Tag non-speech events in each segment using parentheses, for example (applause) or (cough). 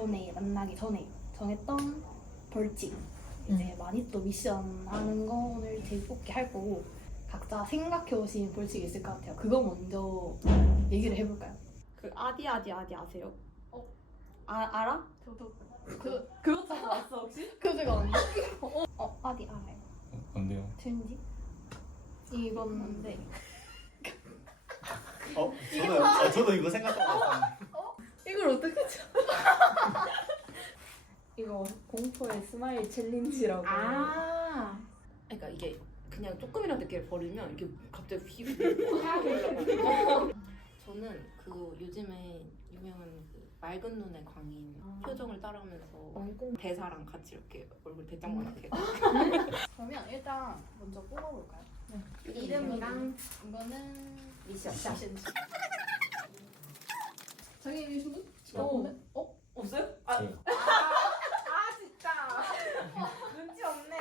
전에 만나기 전에 정했던 벌칙 이제 많이 또 미션 하는 거 오늘 제일 뽑기 할 거고 각자 생각해 오신 벌칙이 있을 것 같아요. 그거 먼저 얘기를 해볼까요? 그 아디 아디 아디 아세요? 어. 아 알아? 저도 그 그것 도 왔어 혹시? (laughs) 그거 아니야? 어, 어 아디 알아요. 어, 뭔데요? tren디? 이건데 어? 저도, 아, 저도 이거 생각하고 이걸 어떻게 쳐? (laughs) 이거 공포의 스마일 챌린지라고. 아. 그러니까 이게 그냥 조금이라도 느끼를 버리면 이게 갑자기 휘. (laughs) 저는 그 요즘에 유명한 그 맑은 눈의 광인 표정을 따라하면서 대사랑 같이 이렇게 얼굴 대짱만하게 (laughs) 그러면 일단 먼저 뽑아볼까요? 이름이랑 이거는 미션. 미션 자기 미션? 어. 어? 없어요? 아, 저요. (laughs) 아 진짜 (laughs) 눈치 없네.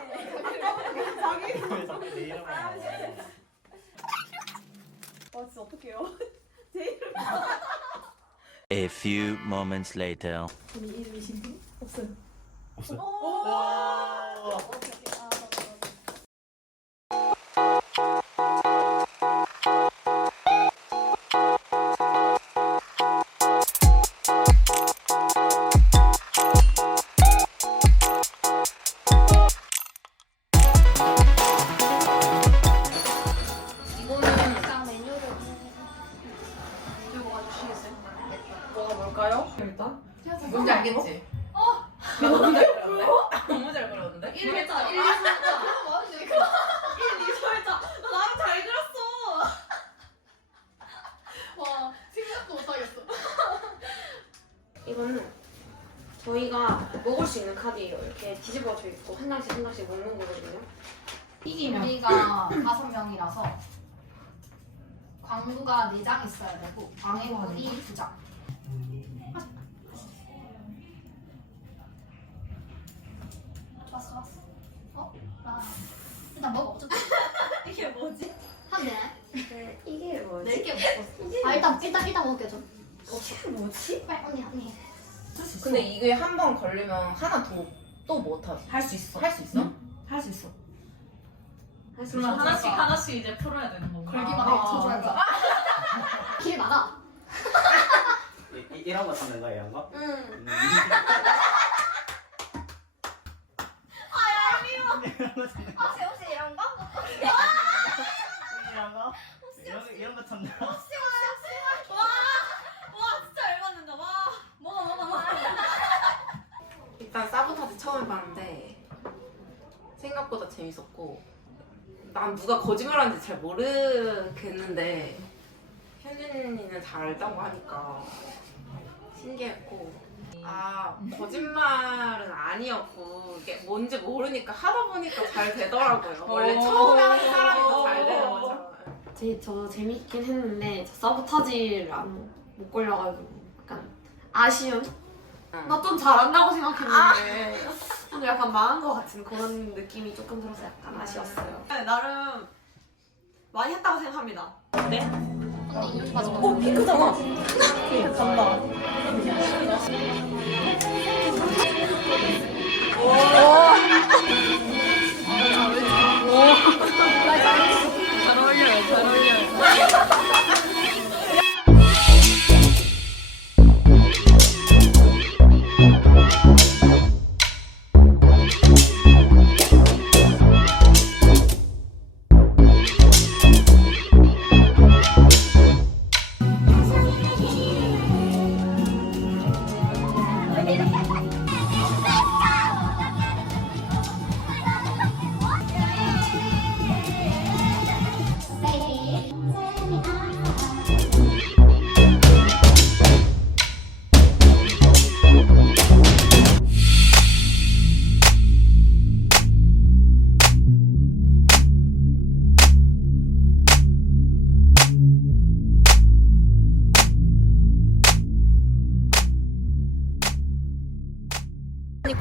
왜 자꾸 내 이름을 나와 와 진짜 어떡해요? (laughs) A few moments later. 본인 이름이신 분? 없어요. 없어요? 오! 알겠지? 나 너무 잘 그렸는데? 너무 잘 그렸는데? 1 글자 1 글자 맞지? 1 이설자 나랑 잘 그렸어. 와 생각도 못하겠어. 이거는 저희가 먹을 수 있는 카드예요. 이렇게 뒤집어져 있고 한 장씩 한 장씩 먹는 거거든요. 이기면 우리가 다섯 명이라서 광부가 네 장 있어야 되고 광해군이 두 장. 좋았어 좋았어. 어? 나 일단 먹어. 어차피 (laughs) 이게 뭐지? 하면 되나요? 네, 이게 뭐지? 낼게 (laughs) 먹고. 아 일단 일단 일단 먹을게 좀. 이게 뭐지? 빨리 언니 언니. 근데 이게 한 번 걸리면 하나 더 또 못 하지? 할 수 있어. 할 수 있어? 할 수 있어. 할수 그러면 있어. 하나씩 하나씩 이제 풀어야 되는 건가? 걸기만 아. 해. 쳐줘야 돼. 이런 거? 이런, 거- 이런 거 찾나? 일단 사보타지 처음 해봤는데 생각보다 재밌었고 난 누가 거짓말하는지 잘 모르겠는데 현진이는 잘 알다고 하니까 신기했고 아 거짓말은 아니었고 이게 뭔지 모르니까 하다 보니까 잘 되더라고요 원래 오. 처음에 하는 사람이 더 제, 저 재밌긴 했는데 저 서브타지를 안, 못 걸려가지고 약간 아쉬움? 나 좀 잘한다고 생각했는데 오늘 약간 망한 것 같은 그런 느낌이 조금 들어서 약간 아쉬웠어요. 네, 나름 많이 했다고 생각합니다. 이렇게 맞아. 오 핑크잖아. 핑크 간다.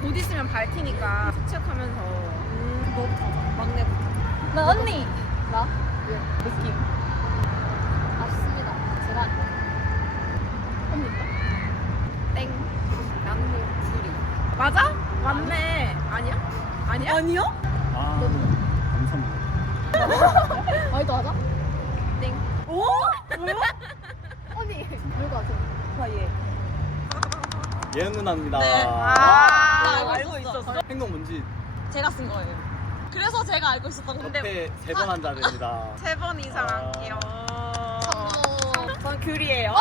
곧 있으면 밝히니까 수책하면서 음, 뭐부터 하자 막내부터 나 언니. 나? 왜? 느낌. 아쉽습니다. 제가 언니. 땡 둘이. 맞아? 맞네. 아니야? 아니야? 아니요? 아 감사합니다. (laughs) 말도 하자. 오? 언니 누구 같아? 예 은 누나입니다. 아, 알고 있었어. 행동 뭔지 제가 쓴 거예요. 그래서 제가 알고 있었던 건데 옆에 세 번 앉아됩니다. 세 번 이상 아. 할게요. 어. 전 귤이에요.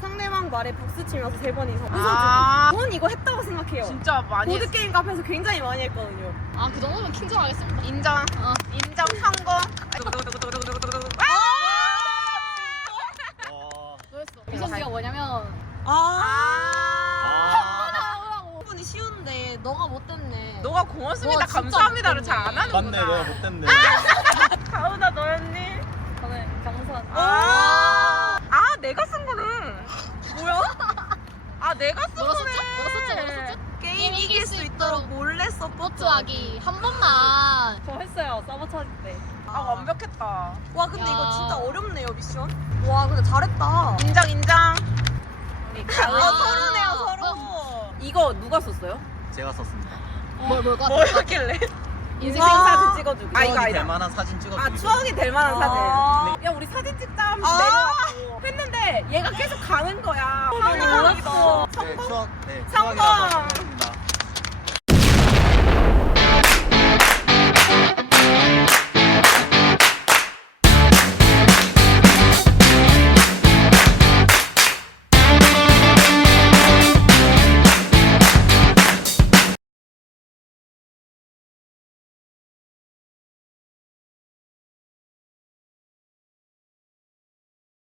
상대방 말에 박수 치면서 세 번 이상 웃어주기. 전 이거 했다고 생각해요. 진짜 많이 보드 게임 카페에서 굉장히 많이 했거든요. 아 그 정도면 킹정하겠습니다. 인정. 어. 인정 성공. 와. 뭐였어? 미션지가 뭐냐면 아. 하라고. 분이 쉬운데 너가 못됐네. 너가 고맙습니다. 진짜 감사합니다를 못됐네. 잘안 하는구나. 맞네 내가 못됐네. 가은아 너였니? 저는 경선. 아, 아 내가 쓴 거네. 뭐야? 아 내가 쓴 뭐라 거네. 썼죠? 뭐라 썼죠? 뭐라 썼죠? 게임 이길 수 있도록 몰래 서포트. 포트하기 한 번만. 저 했어요 서버터질 때. 아 완벽했다. 와 근데 야. 이거 진짜 어렵네요 미션. 와 근데 잘했다. 인정 인정. 우리. 아. 서로네요 서로. 이거 누가 썼어요? 제가 썼습니다. 뭘 뭘까? 뭐였길래? 인생 와. 사진 찍어주기. 아 이거 추억이 아니다. 될 만한 사진 찍어주기. 아 추억이 될 만한 사진. 야 우리 사진 찍자 하면서 내려가고 했는데 얘가 계속 가는 거야. 하나 네, 추억. 네, 성공! 추억이라서 감사합